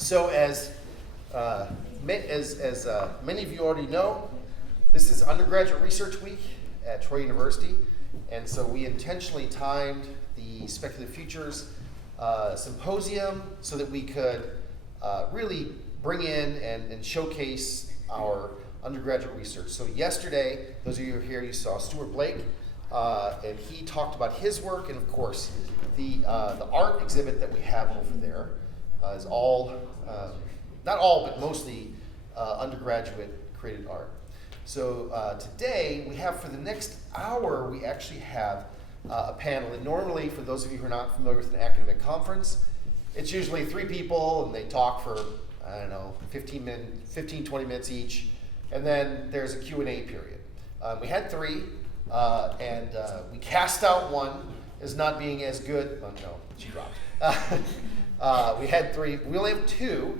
So as many of you already know, this is Undergraduate Research Week at Troy University, and so we intentionally timed the Speculative Futures Symposium so that we could really bring in and showcase our undergraduate research. So yesterday, those of you who are here, you saw Stuart Blake, and he talked about his work, and of course, the art exhibit that we have over there is all, not all, but mostly undergraduate created art. So today, we have for the next hour, we actually have a panel. And normally, for those of you who are not familiar with an academic conference, it's usually 3 people, and they talk for, I don't know, 15, 20 minutes each. And then there's a Q&A period. We had 3, and we cast out one as not being as good. Oh, no, she dropped. We had 3. We only have 2.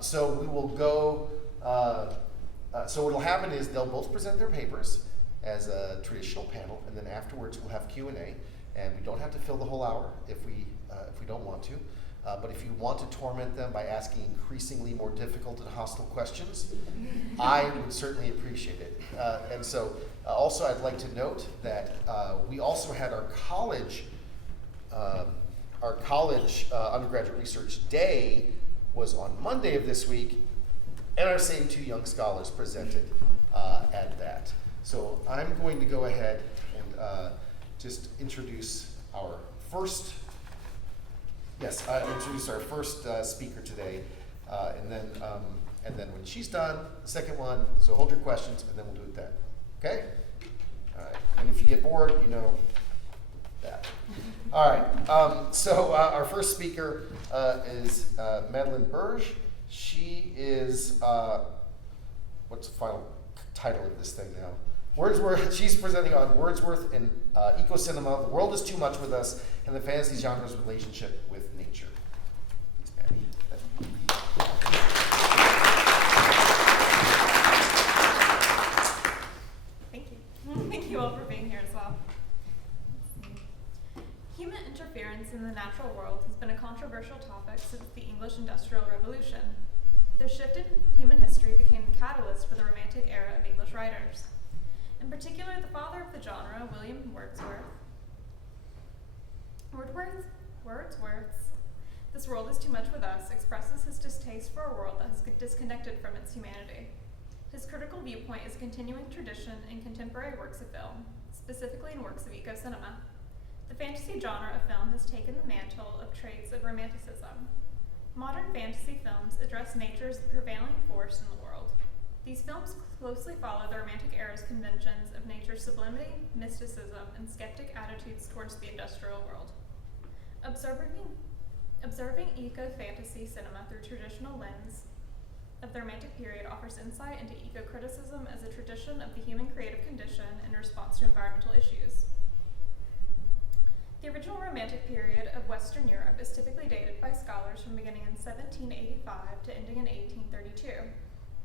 So we will go. So what will happen is they'll both present their papers as a traditional panel, and then afterwards we'll have Q&A. And we don't have to fill the whole hour if we don't want to. But if you want to torment them by asking increasingly more difficult and hostile questions, I would certainly appreciate it. And so also I'd like to note that we also had our college undergraduate research day was on Monday of this week, and our same 2 young scholars presented at that. So I'm going to go ahead and just introduce our first speaker today, and then when she's done, the second one. So hold your questions, and then we'll do it then. Okay? All right. And if you get bored, you know that. All right. So our first speaker is Madeline Birge. She is what's the final title of this thing now? Wordsworth. She's presenting on Wordsworth and eco-cinema. The world is too much with us, and the fantasy genre's relationship with nature. Thanks, Maddie. Thank you. Thank you all for being here as well. Human interference in the natural world has been a controversial topic since the English Industrial Revolution. The shift in human history became the catalyst for the Romantic era of English writers. In particular, the father of the genre, William Wordsworth's "This World is Too Much with Us" expresses his distaste for a world that has disconnected from its humanity. His critical viewpoint is a continuing tradition in contemporary works of film, specifically in works of eco-cinema. The fantasy genre of film has taken the mantle of traits of romanticism. Modern fantasy films address nature as the prevailing force in the world. These films closely follow the Romantic era's conventions of nature's sublimity, mysticism, and skeptic attitudes towards the industrial world. Observing eco-fantasy cinema through traditional lens of the Romantic period offers insight into eco-criticism as a tradition of the human creative condition in response to environmental issues. The original Romantic period of Western Europe is typically dated by scholars from beginning in 1785 to ending in 1832.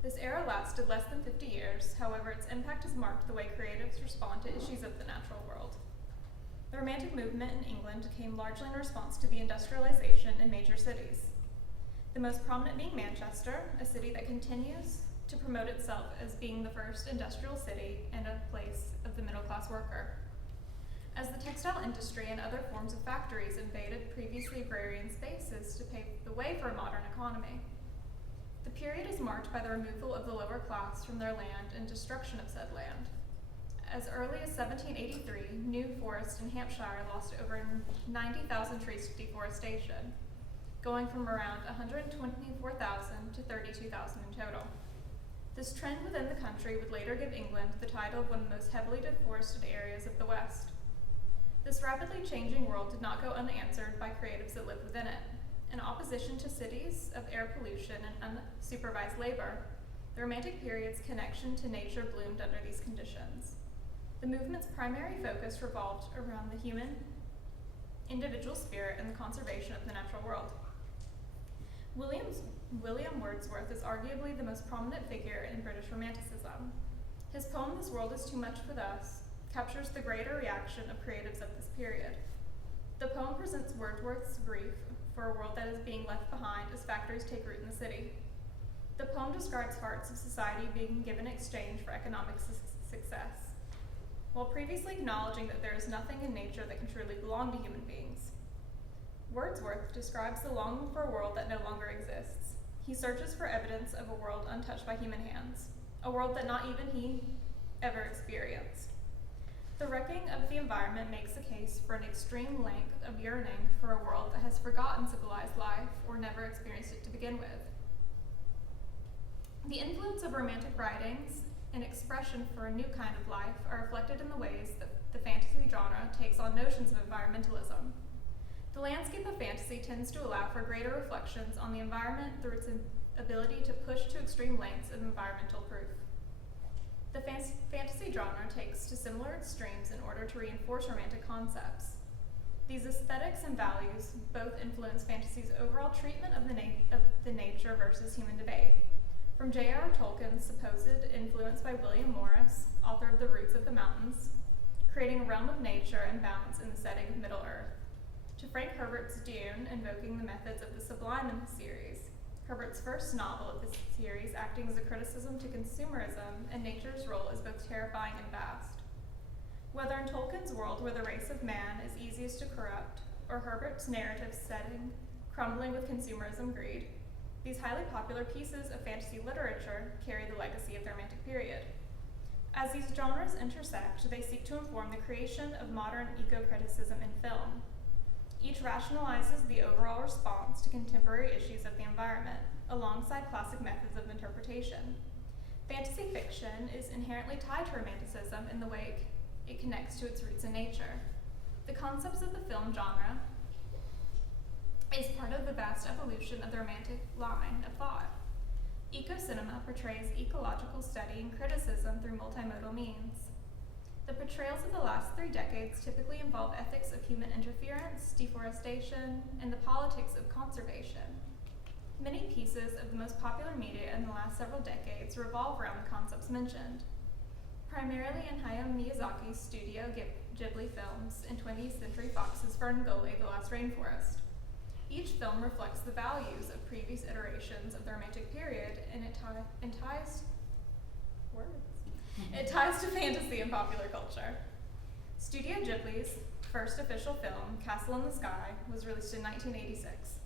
This era lasted less than 50 years, however, its impact has marked the way creatives respond to issues of the natural world. The Romantic movement in England came largely in response to the industrialization in major cities. The most prominent being Manchester, a city that continues to promote itself as being the first industrial city and a place of the middle-class worker. As the textile industry and other forms of factories invaded previously agrarian spaces to pave the way for a modern economy. The period is marked by the removal of the lower class from their land and destruction of said land. As early as 1783, New Forest in Hampshire lost over 90,000 trees to deforestation, going from around 124,000 to 32,000 in total. This trend within the country would later give England the title of one of the most heavily deforested areas of the West. This rapidly changing world did not go unanswered by creatives that lived within it. In opposition to cities of air pollution and unsupervised labor, the Romantic period's connection to nature bloomed under these conditions. The movement's primary focus revolved around the human individual spirit and the conservation of the natural world. William Wordsworth is arguably the most prominent figure in British Romanticism. His poem, "This World is Too Much with Us," captures the greater reaction of creatives of this period. The poem presents Wordsworth's grief for a world that is being left behind as factories take root in the city. The poem describes parts of society being given exchange for economic success, while previously acknowledging that there is nothing in nature that can truly belong to human beings. Wordsworth describes the longing for a world that no longer exists. He searches for evidence of a world untouched by human hands, a world that not even he ever experienced. The wrecking of the environment makes a case for an extreme length of yearning for a world that has forgotten civilized life or never experienced it to begin with. The influence of romantic writings and expression for a new kind of life are reflected in the ways that the fantasy genre takes on notions of environmentalism. The landscape of fantasy tends to allow for greater reflections on the environment through its ability to push to extreme lengths of environmental proof. The fantasy genre takes to similar extremes in order to reinforce romantic concepts. These aesthetics and values both influence fantasy's overall treatment of the nature versus human debate. From J.R.R. Tolkien's supposed influence by William Morris, author of The Roots of the Mountains, creating a realm of nature and balance in the setting of Middle-earth, to Frank Herbert's Dune, invoking the methods of the sublime in the series, Herbert's first novel of this series acting as a criticism to consumerism and nature's role as both terrifying and vast. Whether in Tolkien's world where the race of man is easiest to corrupt, or Herbert's narrative setting crumbling with consumerism greed, these highly popular pieces of fantasy literature carry the legacy of the Romantic period. As these genres intersect, they seek to inform the creation of modern eco-criticism in film. Each rationalizes the overall response to contemporary issues of the environment, alongside classic methods of interpretation. Fantasy fiction is inherently tied to romanticism in the way it connects to its roots in nature. The concepts of the film genre is part of the vast evolution of the romantic line of thought. Eco-cinema portrays ecological study and criticism through multimodal means. The portrayals of the last 3 decades typically involve ethics of human interference, deforestation, and the politics of conservation. Many pieces of the most popular media in the last several decades revolve around the concepts mentioned, primarily in Hayao Miyazaki's Studio Ghibli films and 20th Century Fox's FernGully, The Last Rainforest. Each film reflects the values of previous iterations of the Romantic period, and it ties to fantasy and popular culture. Studio Ghibli's first official film, Castle in the Sky, was released in 1986.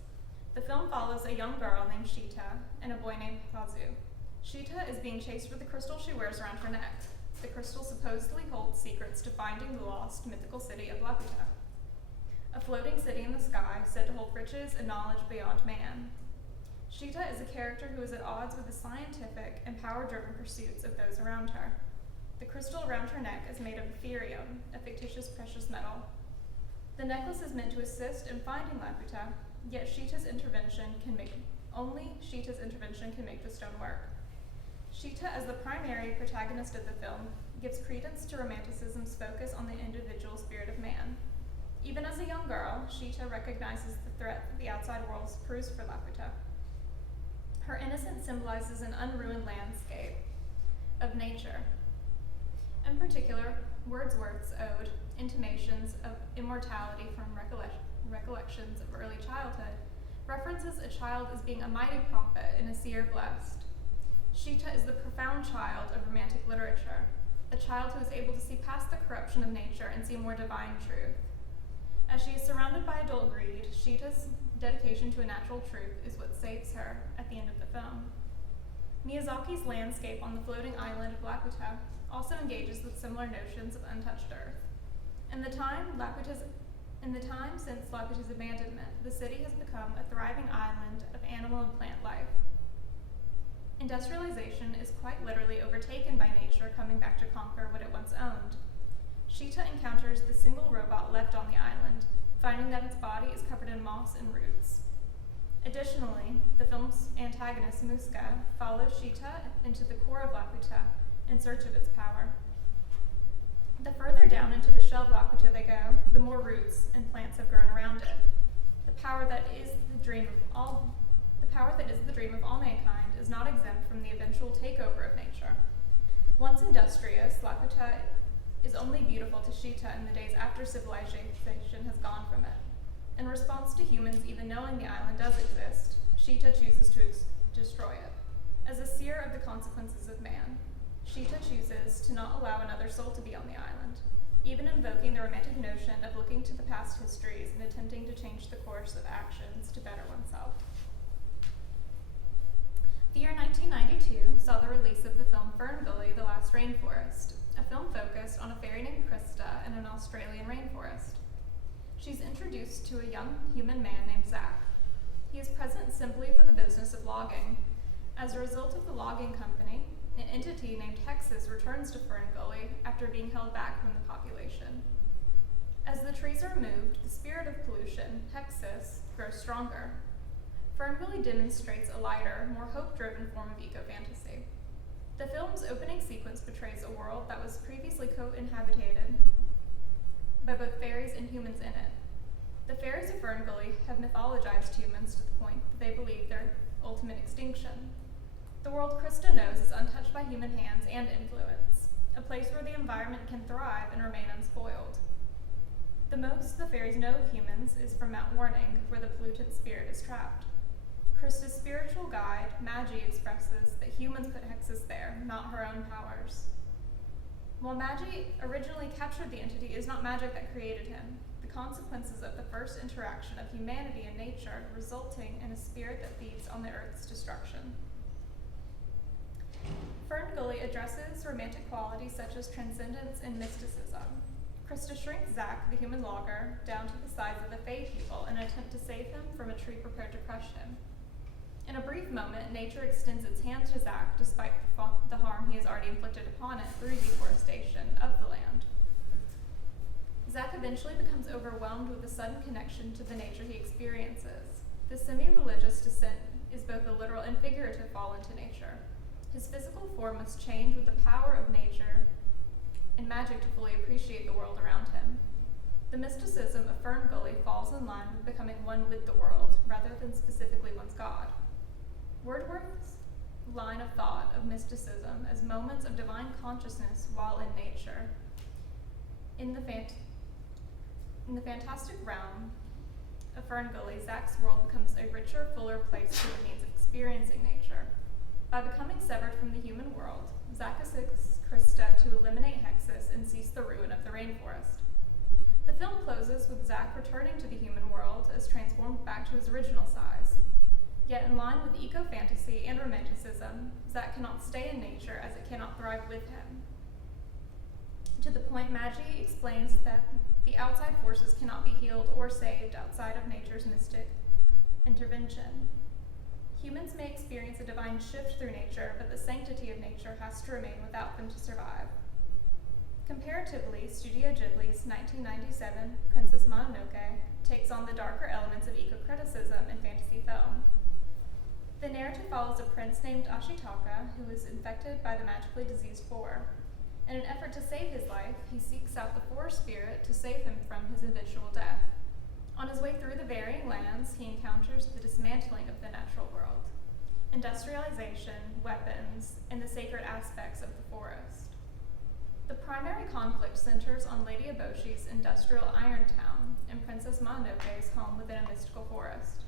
The film follows a young girl named Sheeta and a boy named Pazu. Sheeta is being chased with the crystal she wears around her neck. The crystal supposedly holds secrets to finding the lost mythical city of Laputa, a floating city in the sky said to hold riches and knowledge beyond man. Sheeta is a character who is at odds with the scientific and power-driven pursuits of those around her. The crystal around her neck is made of etherium, a fictitious precious metal. The necklace is meant to assist in finding Laputa, yet only Sheeta's intervention can make the stone work. Sheeta, as the primary protagonist of the film, gives credence to romanticism's focus on the individual spirit of man. Even as a young girl, Sheeta recognizes the threat that the outside world poses for Laputa. Her innocence symbolizes an unruined landscape of nature. In particular, Wordsworth's ode, Intimations of Immortality from Recollections of Early Childhood, references a child as being a mighty prophet and a seer blessed. Sheeta is the profound child of romantic literature, a child who is able to see past the corruption of nature and see more divine truth. As she is surrounded by adult greed, Sheeta's dedication to a natural truth is what saves her at the end of the film. Miyazaki's landscape on the floating island of Laputa also engages with similar notions of untouched earth. In the time since Laputa's abandonment, the city has become a thriving island of animal and plant life. Industrialization is quite literally overtaken by nature coming back to conquer what it once owned. Sheeta encounters the single robot left on the island, finding that its body is covered in moss and roots. Additionally, the film's antagonist, Muska, follows Sheeta into the core of Laputa in search of its power. The further down into the shell of Laputa they go, the more roots and plants have grown around it. The power that is the dream of all mankind is not exempt from the eventual takeover of nature. Once industrious, Laputa is only beautiful to Sheeta in the days after civilization has gone from it. In response to humans even knowing the island does exist, Sheeta chooses to destroy it. As a seer of the consequences of man, Sheeta chooses to not allow another soul to be on the island, even invoking the romantic notion of looking to the past histories and attempting to change the course of actions to better oneself. The year 1992 saw the release of the film FernGully, The Last Rainforest, a film focused on a fairy named Krista in an Australian rainforest. She's introduced to a young human man named Zach. He is present simply for the business of logging. As a result of the logging company, an entity named Hexus returns to FernGully after being held back from the population. As the trees are removed, the spirit of pollution, Hexus, grows stronger. FernGully demonstrates a lighter, more hope-driven form of eco-fantasy. The film's opening sequence portrays a world that was previously co-inhabited by both fairies and humans in it. The fairies of FernGully have mythologized humans to the point that they believe their ultimate extinction. The world Krista knows is untouched by human hands and influence, a place where the environment can thrive and remain unspoiled. The most the fairies know of humans is from Mount Warning, where the polluted spirit is trapped. Krista's spiritual guide, Magi, expresses that humans put Hexus there, not her own powers. While Magi originally captured the entity, it is not magic that created him. The consequences of the first interaction of humanity and nature resulting in a spirit that feeds on the earth's destruction. FernGully addresses romantic qualities such as transcendence and mysticism. Krista shrinks Zach, the human logger, down to the size of the Fae people in an attempt to save him from a tree prepared to crush him. In a brief moment, nature extends its hand to Zach despite the harm he has already inflicted upon it through deforestation of the land. Zach eventually becomes overwhelmed with a sudden connection to the nature he experiences. The semi-religious descent is both a literal and figurative fall into nature. His physical form must change with the power of nature and magic to fully appreciate the world around him. The mysticism of FernGully falls in line with becoming one with the world, rather than specifically one's god. Wordsworth's line of thought of mysticism as moments of divine consciousness while in nature. In the fantastic realm of FernGully, Zach's world becomes a richer, fuller place through the means of experiencing nature. By becoming severed from the human world, Zach assists Krista to eliminate Hexus and cease the ruin of the rainforest. The film closes with Zach returning to the human world as transformed back to his original size. Yet in line with eco-fantasy and romanticism, Zach cannot stay in nature as it cannot thrive with him. To the point, Magi explains that the outside forces cannot be healed or saved outside of nature's mystic intervention. Humans may experience a divine shift through nature, but the sanctity of nature has to remain without them to survive. Comparatively, Studio Ghibli's 1997 Princess Mononoke takes on the darker elements of eco-criticism in fantasy film. The narrative follows a prince named Ashitaka who is infected by the magically diseased boar. In an effort to save his life, he seeks out the forest spirit to save him from his eventual death. On his way through the varying lands, he encounters the dismantling of the natural world, industrialization, weapons, and the sacred aspects of the forest. The primary conflict centers on Lady Eboshi's industrial iron town and Princess Mononoke's home within a mystical forest.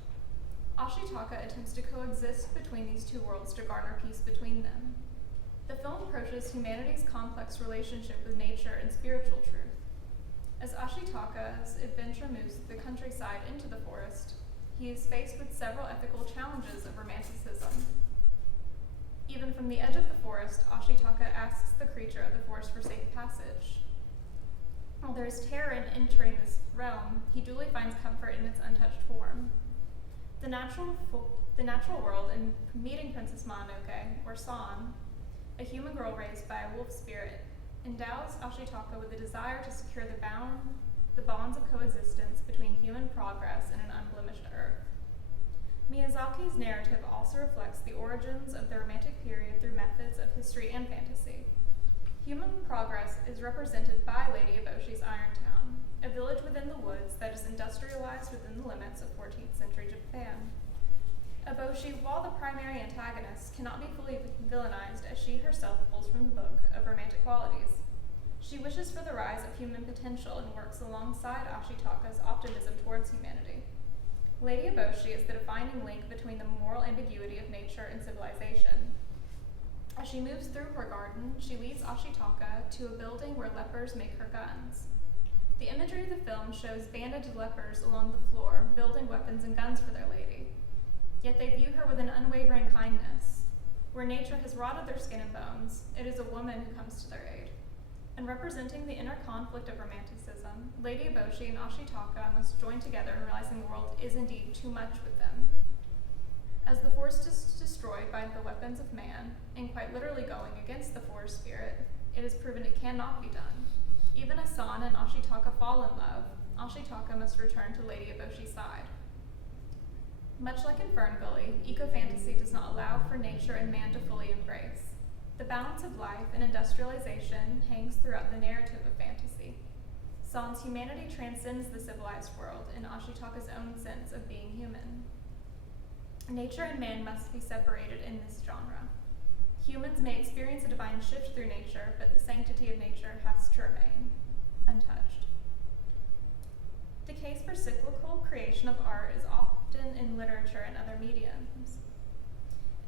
Ashitaka attempts to coexist between these two worlds to garner peace between them. The film approaches humanity's complex relationship with nature and spiritual truth. As Ashitaka's adventure moves through the countryside into the forest, he is faced with several ethical challenges of romanticism. Even from the edge of the forest, Ashitaka asks the creature of the forest for safe passage. While there is terror in entering this realm, he duly finds comfort in its untouched form. The natural world in meeting Princess Mononoke, or San, a human girl raised by a wolf spirit, endows Ashitaka with a desire to secure the bonds of coexistence between human progress and an unblemished earth. Miyazaki's narrative also reflects the origins of the Romantic period through methods of history and fantasy. Human progress is represented by Lady Eboshi's Iron Town, a village within the woods that is industrialized within the limits of 14th century Japan. Eboshi, while the primary antagonist, cannot be fully villainized as she herself pulls from the book of romantic qualities. She wishes for the rise of human potential and works alongside Ashitaka's optimism towards humanity. Lady Eboshi is the defining link between the moral ambiguity of nature and civilization. As she moves through her garden, she leads Ashitaka to a building where lepers make her guns. The imagery of the film shows bandaged lepers along the floor, building weapons and guns for their lady. Yet they view her with an unwavering kindness. Where nature has rotted their skin and bones, it is a woman who comes to their aid. And representing the inner conflict of romanticism, Lady Eboshi and Ashitaka must join together in realizing the world is indeed too much with them. As the forest is destroyed by the weapons of man, and quite literally going against the forest spirit, it is proven it cannot be done. Even as San and Ashitaka fall in love, Ashitaka must return to Lady Eboshi's side. Much like in FernGully, eco-fantasy does not allow for nature and man to fully embrace. The balance of life and industrialization hangs throughout the narrative of fantasy. San's humanity transcends the civilized world in Ashitaka's own sense of being human. Nature and man must be separated in this genre. Humans may experience a divine shift through nature, but the sanctity of nature has to remain untouched. The case for cyclical creation of art is often in literature and other mediums.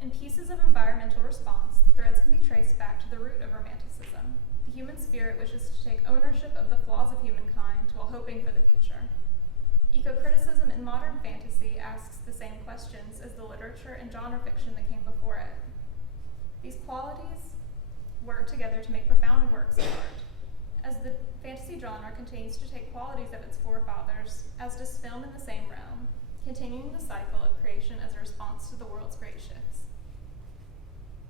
In pieces of environmental response, the threads can be traced back to the root of romanticism. The human spirit wishes to take ownership of the flaws of humankind while hoping for the future. Eco-criticism in modern fantasy asks the same questions as the literature and genre fiction that came before it. These qualities work together to make profound works of art. As the fantasy genre continues to take qualities of its forefathers, as does film in the same realm, continuing the cycle of creation as a response to the world's great shifts.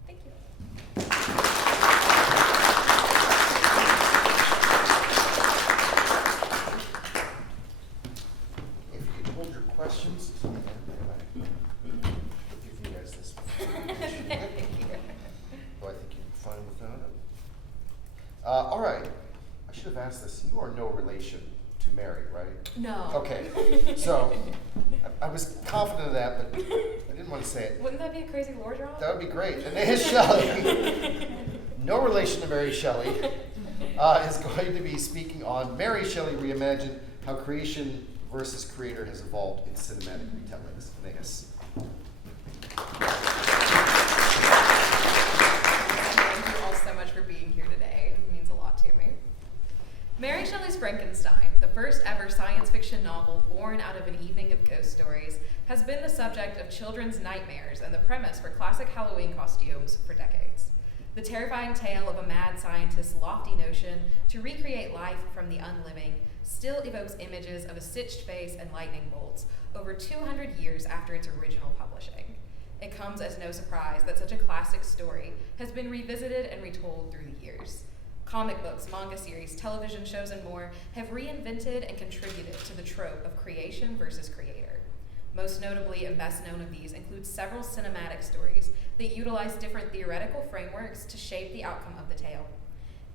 Thank you. If you could hold your questions to the end, I'll give you guys this one. Oh, I think you're fine without it. All right. I should have asked this. You are no relation to Mary, right? No. Okay. So I was confident of that, but I didn't want to say it. Wouldn't that be a crazy lore drop? That would be great. And there's Shelley. No relation to Mary Shelley. Is going to be speaking on Mary Shelley Reimagined, How Creation versus Creator Has Evolved in Cinematic Retellings. Naeus. Thank you all so much for being here today. It means a lot to me. Mary Shelley's Frankenstein, the first ever science fiction novel born out of an evening of ghost stories, has been the subject of children's nightmares and the premise for classic Halloween costumes for decades. The terrifying tale of a mad scientist's lofty notion to recreate life from the unliving still evokes images of a stitched face and lightning bolts over 200 years after its original publishing. It comes as no surprise that such a classic story has been revisited and retold through the years. Comic books, manga series, television shows, and more have reinvented and contributed to the trope of creation versus creator. Most notably and best known of these include several cinematic stories that utilize different theoretical frameworks to shape the outcome of the tale.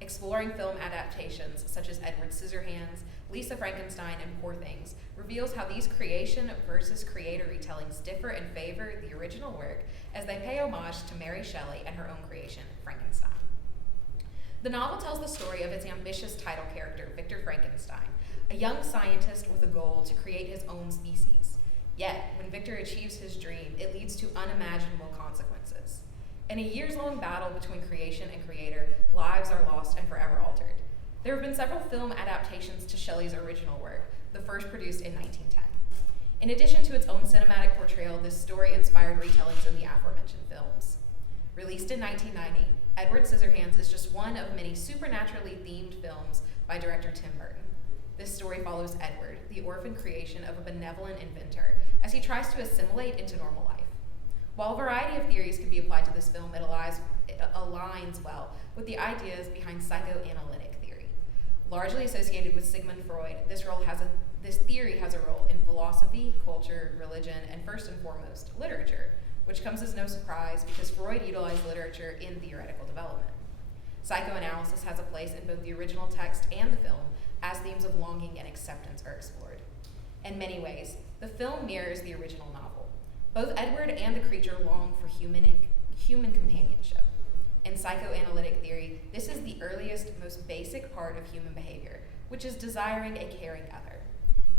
Exploring film adaptations such as Edward Scissorhands, Lisa Frankenstein, and Poor Things reveals how these creation versus creator retellings differ and favor the original work as they pay homage to Mary Shelley and her own creation, Frankenstein. The novel tells the story of its ambitious title character, Victor Frankenstein, a young scientist with a goal to create his own species. Yet, when Victor achieves his dream, it leads to unimaginable consequences. In a years-long battle between creation and creator, lives are lost and forever altered. There have been several film adaptations to Shelley's original work, the first produced in 1910. In addition to its own cinematic portrayal, this story inspired retellings in the aforementioned films. Released in 1990, Edward Scissorhands is just one of many supernaturally themed films by director Tim Burton. This story follows Edward, the orphan creation of a benevolent inventor, as he tries to assimilate into normal life. While a variety of theories could be applied to this film, it aligns well with the ideas behind psychoanalytic theory. Largely associated with Sigmund Freud, this theory has a role in philosophy, culture, religion, and first and foremost, literature, which comes as no surprise because Freud utilized literature in theoretical development. Psychoanalysis has a place in both the original text and the film, as themes of longing and acceptance are explored. In many ways, the film mirrors the original novel. Both Edward and the creature long for human companionship. In psychoanalytic theory, this is the earliest, most basic part of human behavior, which is desiring a caring other.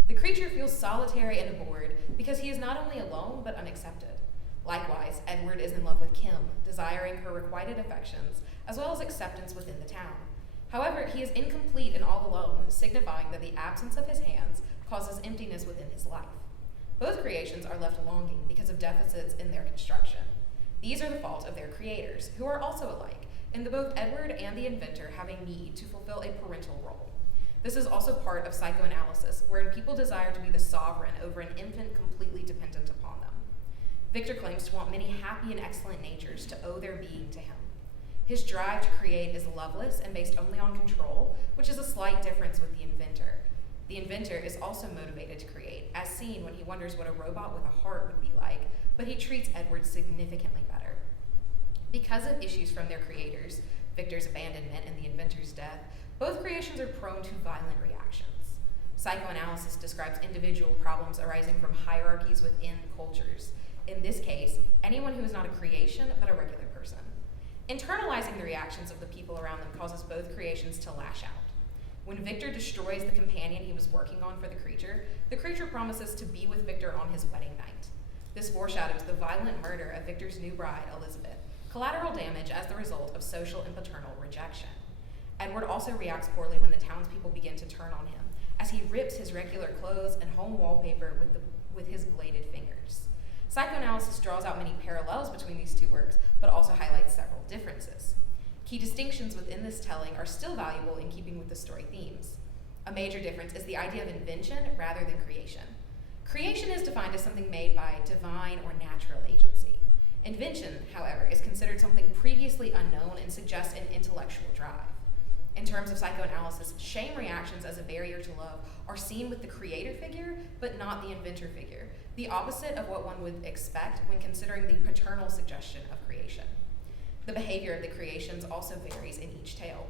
The creature feels solitary and bored because he is not only alone, but unaccepted. Likewise, Edward is in love with Kim, desiring her requited affections, as well as acceptance within the town. However, he is incomplete and all alone, signifying that the absence of his hands causes emptiness within his life. Both creations are left longing because of deficits in their construction. These are the fault of their creators, who are also alike, in that both Edward and the inventor have a need to fulfill a parental role. This is also part of psychoanalysis, wherein people desire to be the sovereign over an infant completely dependent upon them. Victor claims to want many happy and excellent natures to owe their being to him. His drive to create is loveless and based only on control, which is a slight difference with the inventor. The inventor is also motivated to create, as seen when he wonders what a robot with a heart would be like, but he treats Edward significantly better. Because of issues from their creators, Victor's abandonment and the inventor's death, both creations are prone to violent reactions. Psychoanalysis describes individual problems arising from hierarchies within cultures. In this case, anyone who is not a creation, but a regular person. Internalizing the reactions of the people around them causes both creations to lash out. When Victor destroys the companion he was working on for the creature promises to be with Victor on his wedding night. This foreshadows the violent murder of Victor's new bride, Elizabeth, collateral damage as the result of social and paternal rejection. Edward also reacts poorly when the townspeople begin to turn on him, as he rips his regular clothes and home wallpaper with his bladed fingers. Psychoanalysis draws out many parallels between these two works, but also highlights several differences. Key distinctions within this telling are still valuable in keeping with the story themes. A major difference is the idea of invention rather than creation. Creation is defined as something made by divine or natural agency. Invention, however, is considered something previously unknown and suggests an intellectual drive. In terms of psychoanalysis, shame reactions as a barrier to love are seen with the creator figure, but not the inventor figure, the opposite of what one would expect when considering the paternal suggestion of creation. The behavior of the creations also varies in each tale.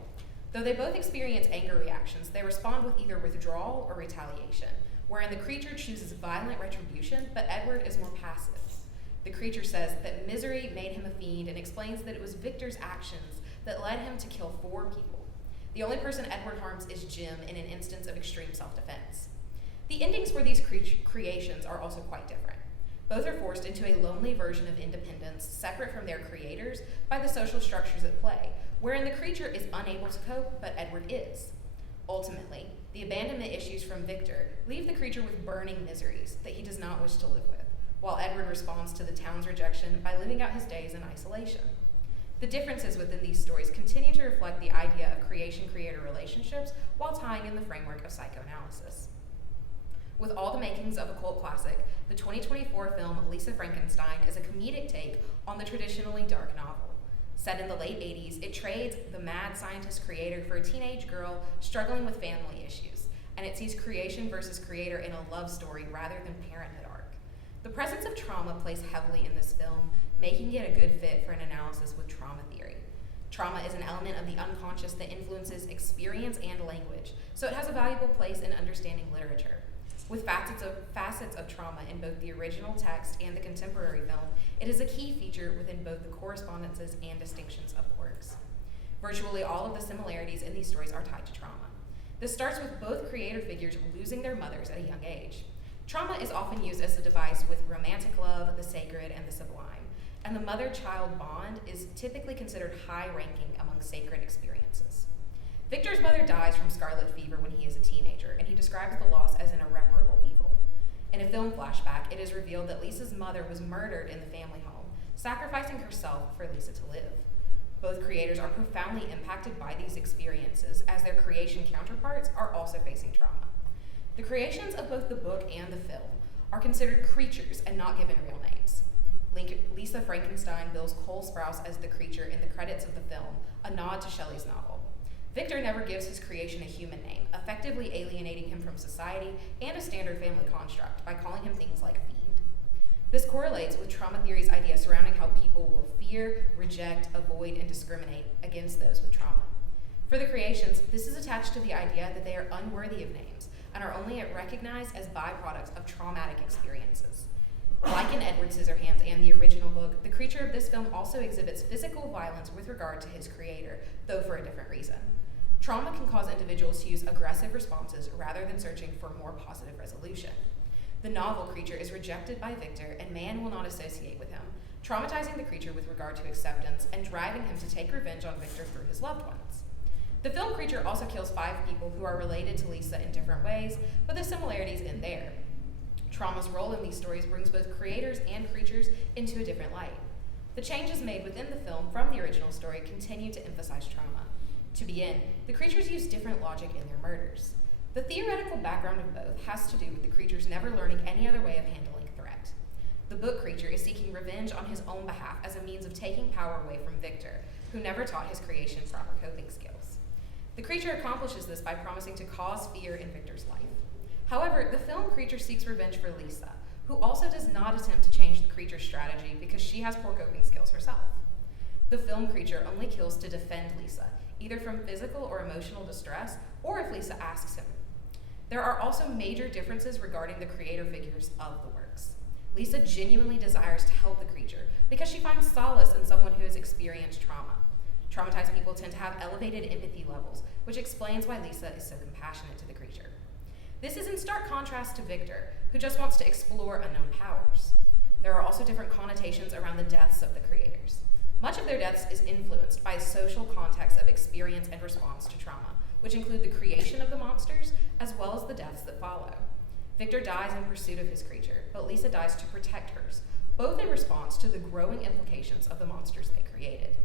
Though they both experience anger reactions, they respond with either withdrawal or retaliation, wherein the creature chooses violent retribution, but Edward is more passive. The creature says that misery made him a fiend and explains that it was Victor's actions that led him to kill 4 people. The only person Edward harms is Jim in an instance of extreme self-defense. The endings for these creations are also quite different. Both are forced into a lonely version of independence, separate from their creators by the social structures at play, wherein the creature is unable to cope, but Edward is. Ultimately, the abandonment issues from Victor leave the creature with burning miseries that he does not wish to live with, while Edward responds to the town's rejection by living out his days in isolation. The differences within these stories continue to reflect the idea of creation-creator relationships while tying in the framework of psychoanalysis. With all the makings of a cult classic, the 2024 film Lisa Frankenstein is a comedic take on the traditionally dark novel. Set in the late 80s, it trades the mad scientist creator for a teenage girl struggling with family issues, and it sees creation versus creator in a love story rather than parenthood arc. The presence of trauma plays heavily in this film, making it a good fit for an analysis with trauma theory. Trauma is an element of the unconscious that influences experience and language, so it has a valuable place in understanding literature. With facets of trauma in both the original text and the contemporary film, it is a key feature within both the correspondences and distinctions of the works. Virtually all of the similarities in these stories are tied to trauma. This starts with both creator figures losing their mothers at a young age. Trauma is often used as a device with romantic love, the sacred, and the sublime, and the mother-child bond is typically considered high-ranking among sacred experiences. Victor's mother dies from scarlet fever when he is a teenager, and he describes the loss as an irreparable evil. In a film flashback, it is revealed that Lisa's mother was murdered in the family home, sacrificing herself for Lisa to live. Both creators are profoundly impacted by these experiences, as their creation counterparts are also facing trauma. The creations of both the book and the film are considered creatures and not given real names. Lisa Frankenstein bills Cole Sprouse as the creature in the credits of the film, a nod to Shelley's novel. Victor never gives his creation a human name, effectively alienating him from society and a standard family construct by calling him things like fiend. This correlates with trauma theory's idea surrounding how people will fear, reject, avoid, and discriminate against those with trauma. For the creations, this is attached to the idea that they are unworthy of names and are only recognized as byproducts of traumatic experiences. Like in Edward Scissorhands and the original book, the creature creature of this film also exhibits physical violence with regard to his creator, though for a different reason. Trauma can cause individuals to use aggressive responses rather than searching for more positive resolution. The novel creature is rejected by Victor, and man will not associate with him, traumatizing the creature with regard to acceptance and driving him to take revenge on Victor through his loved ones. The film creature also kills 5 people who are related to Lisa in different ways, but the similarities end there. Trauma's role in these stories brings both creators and creatures into a different light. The changes made within the film from the original story continue to emphasize trauma. To begin, the creatures use different logic in their murders. The theoretical background of both has to do with the creatures never learning any other way of handling threat. The book creature is seeking revenge on his own behalf as a means of taking power away from Victor, who never taught his creation proper coping skills. The creature accomplishes this by promising to cause fear in Victor's life. However, the film creature seeks revenge for Lisa, who also does not attempt to change the creature's strategy because she has poor coping skills herself. The film creature only kills to defend Lisa, either from physical or emotional distress, or if Lisa asks him. There are also major differences regarding the creator figures of the works. Lisa genuinely desires to help the creature because she finds solace in someone who has experienced trauma. Traumatized people tend to have elevated empathy levels, which explains why Lisa is so compassionate to the creature. This is in stark contrast to Victor, who just wants to explore unknown powers. There are also different connotations around the deaths of the creators. Much of their deaths is influenced by a social context of experience and response to trauma, which include the creation of the monsters as well as the deaths that follow. Victor dies in pursuit of his creature, but Lisa dies to protect hers, both in response to the growing implications of the monsters they created.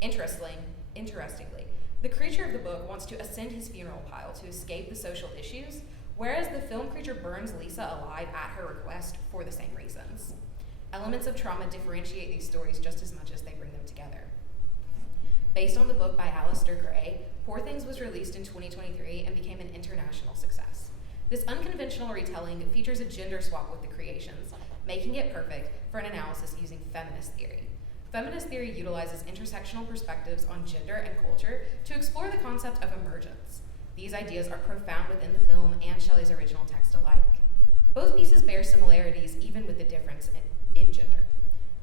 Interestingly, the creature of the book wants to ascend his funeral pile to escape the social issues, whereas the film creature burns Lisa alive at her request for the same reasons. Elements of trauma differentiate these stories just as much as they bring them together. Based on the book by Alistair Gray, Poor Things was released in 2023 and became an international success. This unconventional retelling features a gender swap with the creations, making it perfect for an analysis using feminist theory. Feminist theory utilizes intersectional perspectives on gender and culture to explore the concept of emergence. These ideas are profound within the film and Shelley's original text alike. Both pieces bear similarities even with the difference in gender.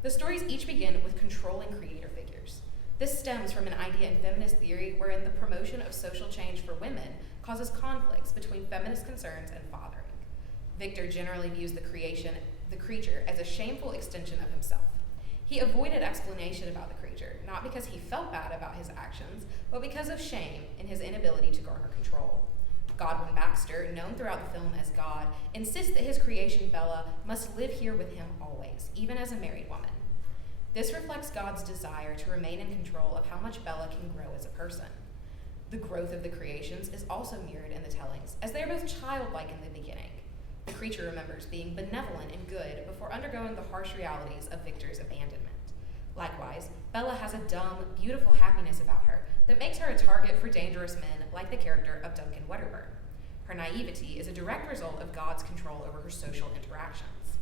The stories each begin with controlling creator figures. This stems from an idea in feminist theory wherein the promotion of social change for women causes conflicts between feminist concerns and fathering. Victor generally views the creature, as a shameful extension of himself. He avoided explanation about the creature, not because he felt bad about his actions, but because of shame in his inability to garner control. Godwin Baxter, known throughout the film as God, insists that his creation, Bella, must live here with him always, even as a married woman. This reflects God's desire to remain in control of how much Bella can grow as a person. The growth of the creations is also mirrored in the tellings, as they are both childlike in the beginning. The creature remembers being benevolent and good before undergoing the harsh realities of Victor's abandonment. Likewise, Bella has a dumb, beautiful happiness about her that makes her a target for dangerous men like the character of Duncan Wedderburn. Her naivety is a direct result of God's control over her social interactions.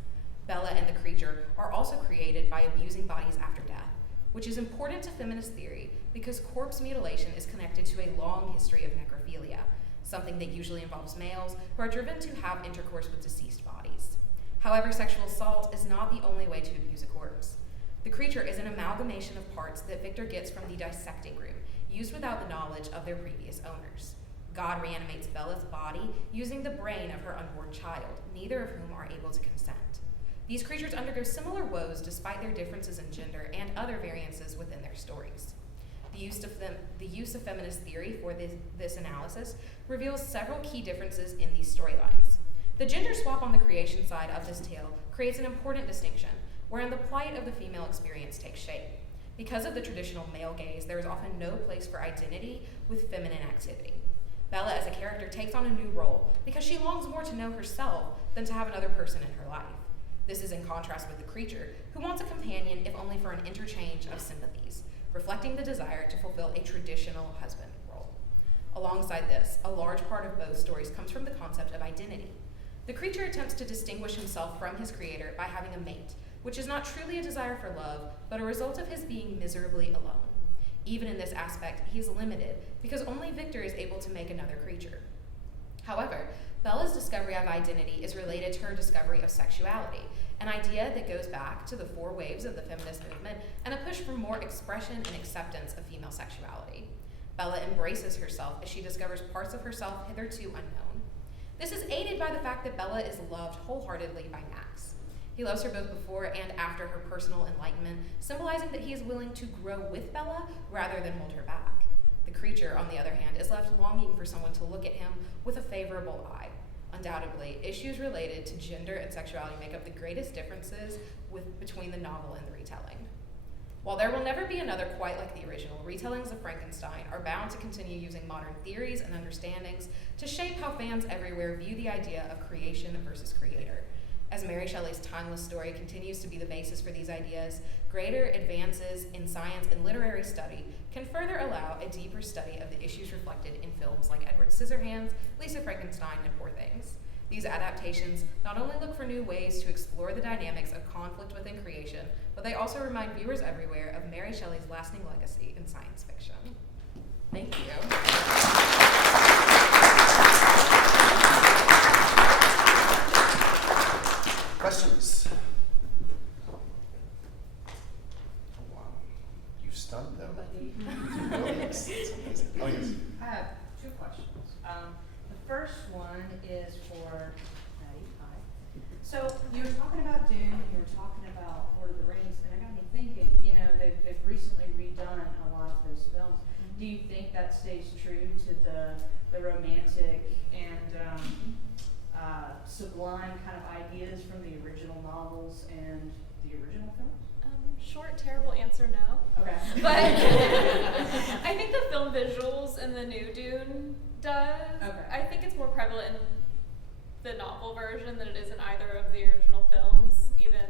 Bella and the creature are also created by abusing bodies after death, which is important to feminist theory because corpse mutilation is connected to a long history of necrophilia, something that usually involves males who are driven to have intercourse with deceased bodies. However, sexual assault is not the only way to abuse a corpse. The creature is an amalgamation of parts that Victor gets from the dissecting room, used without the knowledge of their previous owners. God reanimates Bella's body using the brain of her unborn child, neither of whom are able to consent. These creatures undergo similar woes despite their differences in gender and other variances within their stories. The use of feminist theory for this analysis reveals several key differences in these storylines. The gender swap on the creation side of this tale creates an important distinction, wherein the plight of the female experience takes shape. Because of the traditional male gaze, there is often no place for identity with feminine activity. Bella as a character takes on a new role because she longs more to know herself than to have another person in her life. This is in contrast with the creature, who wants a companion if only for an interchange of sympathies, reflecting the desire to fulfill a traditional husband role. Alongside this, a large part of both stories comes from the concept of identity. The creature attempts to distinguish himself from his creator by having a mate, which is not truly a desire for love, but a result of his being miserably alone. Even in this aspect, he is limited because only Victor is able to make another creature. However, Bella's discovery of identity is related to her discovery of sexuality, an idea that goes back to the 4 waves of the feminist movement and a push for more expression and acceptance of female sexuality. Bella embraces herself as she discovers parts of herself hitherto unknown. This is aided by the fact that Bella is loved wholeheartedly by Max. He loves her both before and after her personal enlightenment, symbolizing that he is willing to grow with Bella rather than hold her back. The creature, on the other hand, is left longing for someone to look at him with a favorable eye. Undoubtedly, issues related to gender and sexuality make up the greatest differences between the novel and the retelling. While there will never be another quite like the original, retellings of Frankenstein are bound to continue using modern theories and understandings to shape how fans everywhere view the idea of creation versus creator. As Mary Shelley's timeless story continues to be the basis for these ideas, greater advances in science and literary study can further allow a deeper study of the issues reflected in films like Edward Scissorhands, Lisa Frankenstein, and Poor Things. These adaptations not only look for new ways to explore the dynamics of conflict within creation, but they also remind viewers everywhere of Mary Shelley's lasting legacy in science fiction. Thank you. Questions? Oh, wow. You stunned them. Yes, that's amazing. Oh, yes. I have 2 questions. The first one is for Maddie. Hi. So you were talking about Dune, and you were talking about Lord of the Rings, and it got me thinking. You know, they've recently redone a lot of those films. Do you think that stays true to the romantic and sublime kind of ideas from the original novels and the original films? Short, terrible answer, no. Okay. But I think the film visuals in the new Dune does. Okay. I think it's more prevalent in the novel version than it is in either of the original films. Even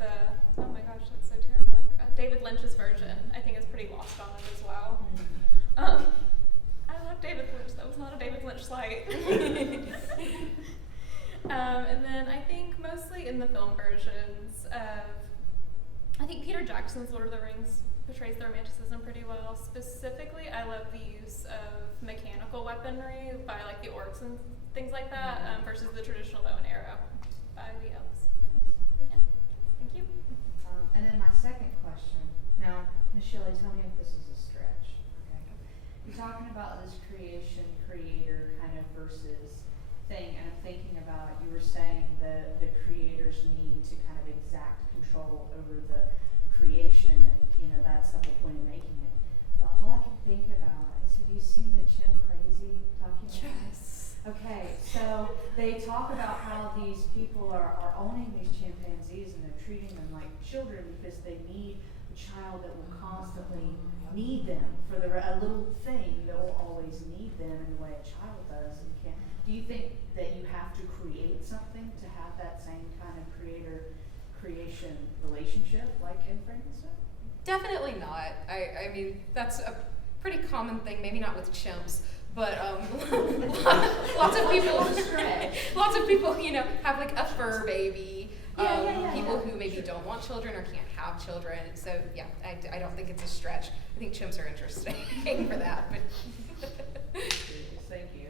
oh my gosh, that's so terrible. I forgot. David Lynch's version, I think, is pretty lost on it as well. I love David Lynch. That was not a David Lynch slight. And then I think mostly in the film versions of, I think Peter Jackson's Lord of the Rings portrays the romanticism pretty well. Specifically, I love the use of mechanical weaponry by like the orcs and things like that versus the traditional bow and arrow by the elves. Yeah. Thank you. And then my second question. Now, Ms. Shelley, tell me if this is a stretch. Okay. You're talking about this creator kind of versus thing, and I'm thinking about, you were saying the creators need to kind of exact control over the creation, and you know that's the whole point of making it. But all I can think about is, have you seen the Chimp Crazy documentary? Yes. Okay, so they talk about how these people are owning these chimpanzees and they're treating them like children because they need a child that will constantly need them for a little thing that will always need them in the way a child does. And do you think that you have to create something to have that same kind of creation relationship like in Frankenstein? Definitely not. I mean, that's a pretty common thing, maybe not with chimps, but lots of people, you know, have like a fur baby. People who maybe don't want children or can't have children. So yeah, I don't think it's a stretch. I think chimps are interesting for that. But Thank you.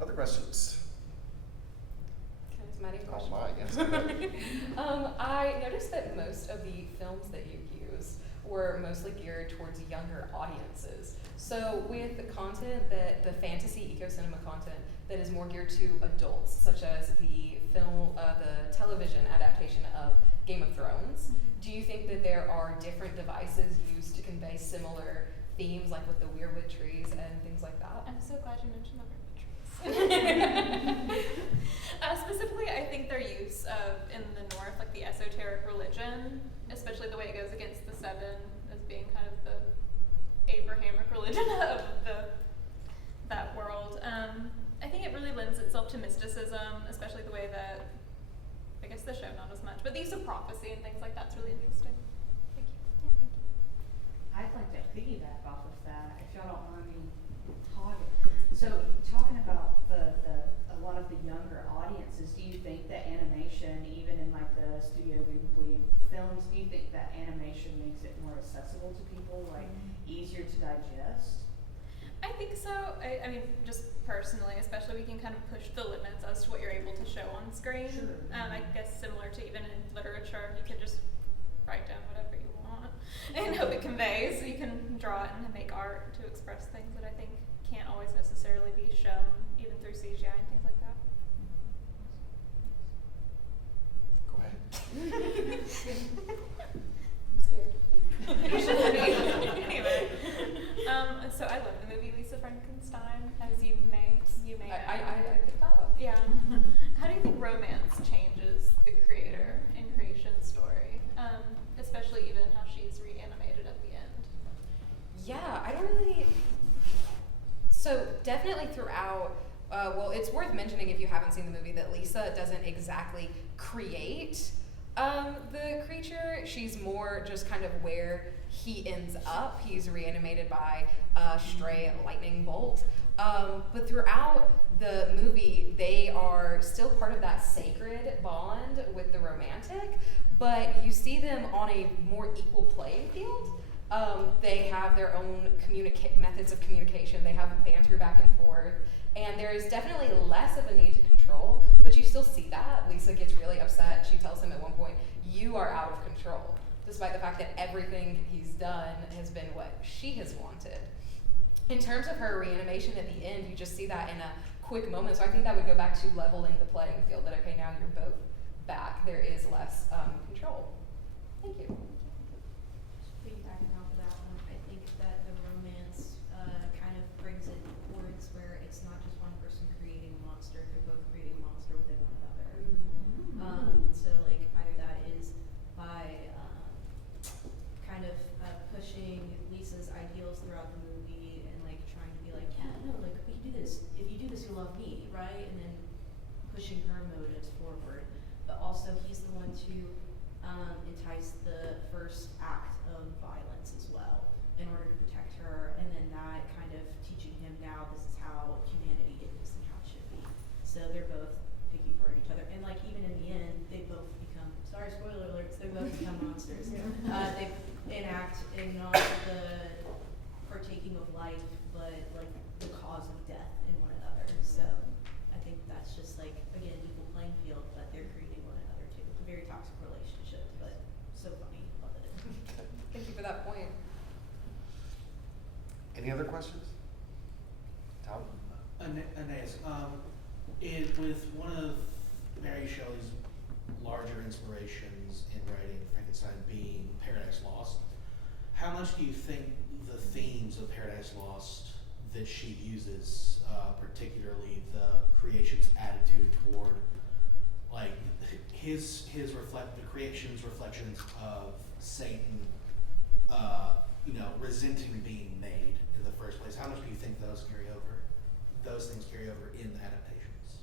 Other questions? Can I ask Maddie a question? Oh my, yes. I noticed that most of the films that you use were mostly geared towards younger audiences. So with the content the fantasy eco-cinema content that is more geared to adults, such as the the television adaptation of Game of Thrones, do you think that there are different devices used to convey similar themes, like with the weirwood trees and things like that? I'm so glad you mentioned the weirwood trees. Specifically, I think their use of, in the North, like the esoteric religion, especially the way it goes against the Seven as being kind of the Abrahamic religion of that world. I think it really lends itself to mysticism, especially the way that, I guess the show not as much, but the use of prophecy and things like that's really interesting. Thank you. Yeah, thank you. I'd like to piggyback off of that, if y'all don't mind me talking. So, talking about a lot of the younger audiences, do you think that animation, even in like the Studio Ghibli films, do you think that animation makes it more accessible to people, like easier to digest? I think so. I mean, just personally, especially, we can kind of push the limits as to what you're able to show on screen. Sure. I guess similar to even in literature, you could just write down whatever you want and hope it conveys. You can draw it and make art to express things that I think can't always necessarily be shown, even through CGI and things like that. Go ahead. I'm scared. You shouldn't be. Anyway, so I love the movie Lisa Frankenstein, as you may I picked that up. Yeah. How do you think romance changes the creator and creation story, especially even how she's reanimated at the end? Yeah, I don't really. So definitely throughout. Well, it's worth mentioning if you haven't seen the movie that Lisa doesn't exactly create the creature. She's more just kind of where he ends up. He's reanimated by a stray lightning bolt. But throughout the movie, they are still part of that sacred bond with the romantic, but you see them on a more equal playing field. They have their own methods of communication. They have banter back and forth. And there is definitely less of a need to control, but you still see that. Lisa gets really upset. She tells him at one point, "You are out of control," despite the fact that everything he's done has been what she has wanted. In terms of her reanimation at the end, you just see that in a quick moment. So I think that would go back to leveling the playing field, that okay, now you're both back. There is less control. Thank you. Piggybacking off of that one, I think that the romance kind of brings in words where it's not just one person creating a monster, they're both creating a monster within one another. So like either that is by kind of pushing Lisa's ideals throughout the movie and like trying to be like, yeah, no, like we can do this. If you do this, you'll love me, right? And then pushing her motives forward. But also he's the one to entice the first act of violence as well in order to protect her, and then that kind of teaching him now this is how humanity is and how it should be. So they're both picking for each other, and like even in the end, they both become, sorry, spoiler alerts, they both become monsters. They enact not the partaking of life, but like the cause of death in one another. So I think that's just like, again, equal playing field, but they're creating one another too. A very toxic relationship, but so funny. Love it. Thank you for that point. Any other questions? Tom? Aeneas, with one of Mary Shelley's larger inspirations in writing Frankenstein being Paradise Lost, how much do you think the themes of Paradise Lost that she uses, particularly the creation's attitude toward, like the creation's reflections of Satan, resenting being made in the first place, how much do you think those things carry over in the adaptations?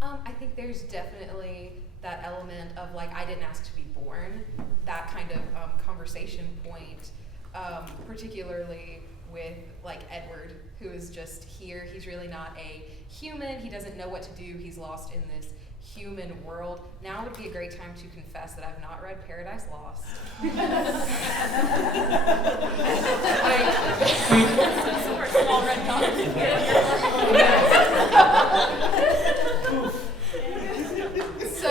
I think there's definitely that element of like, I didn't ask to be born, that kind of conversation point, particularly with like Edward, who is just here. He's really not a human. He doesn't know what to do. He's lost in this human world. Now would be a great time to confess that I've not read Paradise Lost. Small red So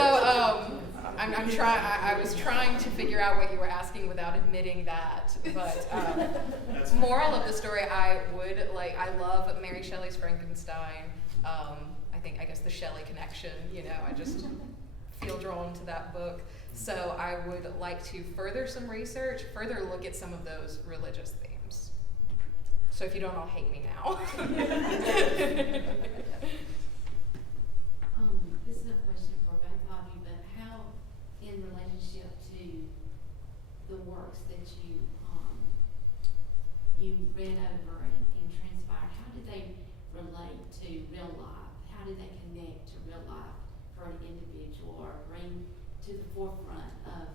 I was trying to figure out what you were asking without admitting that. But moral of the story, I love Mary Shelley's Frankenstein. I guess the Shelley connection, I just feel drawn to that book. So I would like to further some research, further look at some of those religious themes. So if you don't all hate me now. This is a question for both of you, but how, in relationship to the works that you read over and transpired, how do they relate to real life? How do they connect to real life for an individual, or bring to the forefront of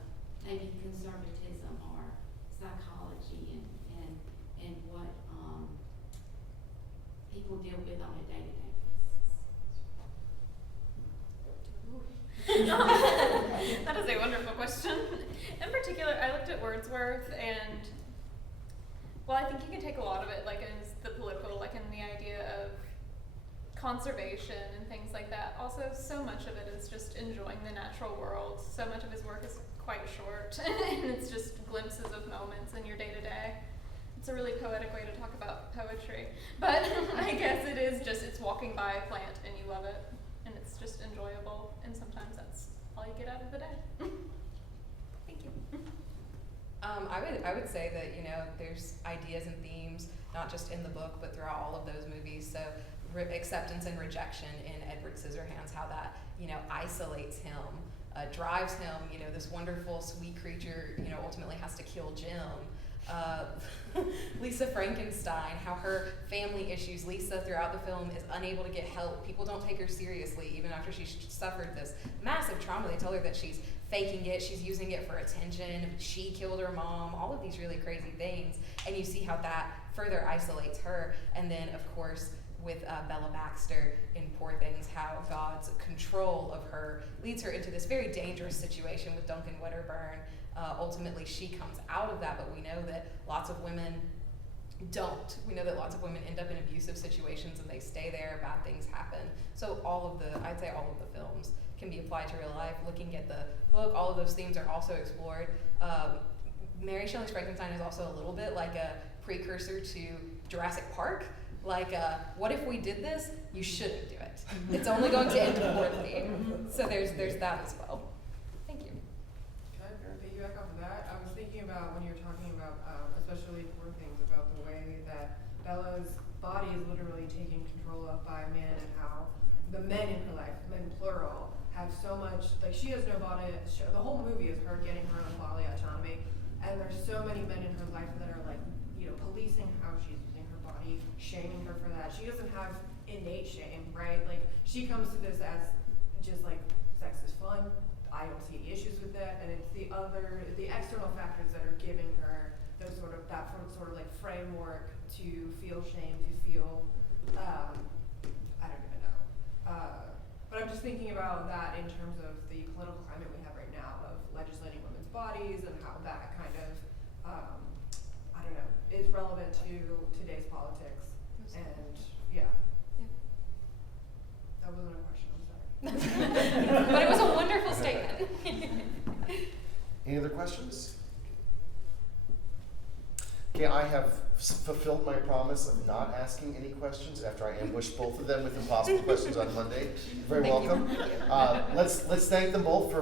maybe conservatism or psychology and what people deal with on a day-to-day basis? That is a wonderful question. In particular, I looked at Wordsworth, and Well, I think you can take a lot of it, like in the political, like in the idea of conservation and things like that. Also, so much of it is just enjoying the natural world. So much of his work is quite short, and it's just glimpses of moments in your day-to-day. It's a really poetic way to talk about poetry, but I guess it is just, it's walking by a plant and you love it, and it's just enjoyable, and sometimes that's all you get out of the day. Thank you. I would say that, you know, there's ideas and themes, not just in the book, but throughout all of those movies. So acceptance and rejection in Edward Scissorhands, how that, you know, isolates him, drives him, you know, this wonderful, sweet creature, you know, ultimately has to kill Jim. Lisa Frankenstein, how her family issues, Lisa throughout the film is unable to get help. People don't take her seriously even after she suffered this massive trauma. They tell her that she's faking it, she's using it for attention, she killed her mom, all of these really crazy things. And you see how that further isolates her. And then, of course, with Bella Baxter in Poor Things, how God's control of her leads her into this very dangerous situation with Duncan Wedderburn. Ultimately, she comes out of that, but we know that lots of women don't. We know that lots of women end up in abusive situations and they stay there, bad things happen. So I'd say all of the films can be applied to real life. Looking at the book, all of those themes are also explored. Mary Shelley's Frankenstein is also a little bit like a precursor to Jurassic Park. Like, what if we did this? You shouldn't do it. It's only going to end poorly. So there's that as well. Thank you. Can I piggyback off of that? I was thinking about when you were talking about, especially Poor Things, about the way that Bella's body is literally taken control of by men, and how the men in her life, men plural, have so much, like she has no body, the whole movie is her getting her own bodily autonomy, and there's so many men in her life that are like, you know, policing how she's using her body, shaming her for that. She doesn't have innate shame, right? Like, she comes to this as just like, sex is fun, I don't see any issues with that, and it's the external factors that are giving her those sort of like framework to feel shame, to feel, I don't even know. But I'm just thinking about that in terms of the political climate we have right now of legislating women's bodies and how that kind of, I don't know, is relevant to today's politics. And yeah. That wasn't a question, I'm sorry. But it was a wonderful statement. Any other questions? Okay, I have fulfilled my promise of not asking any questions after I ambushed both of them with impossible questions on Monday. You're very welcome. Let's thank them both for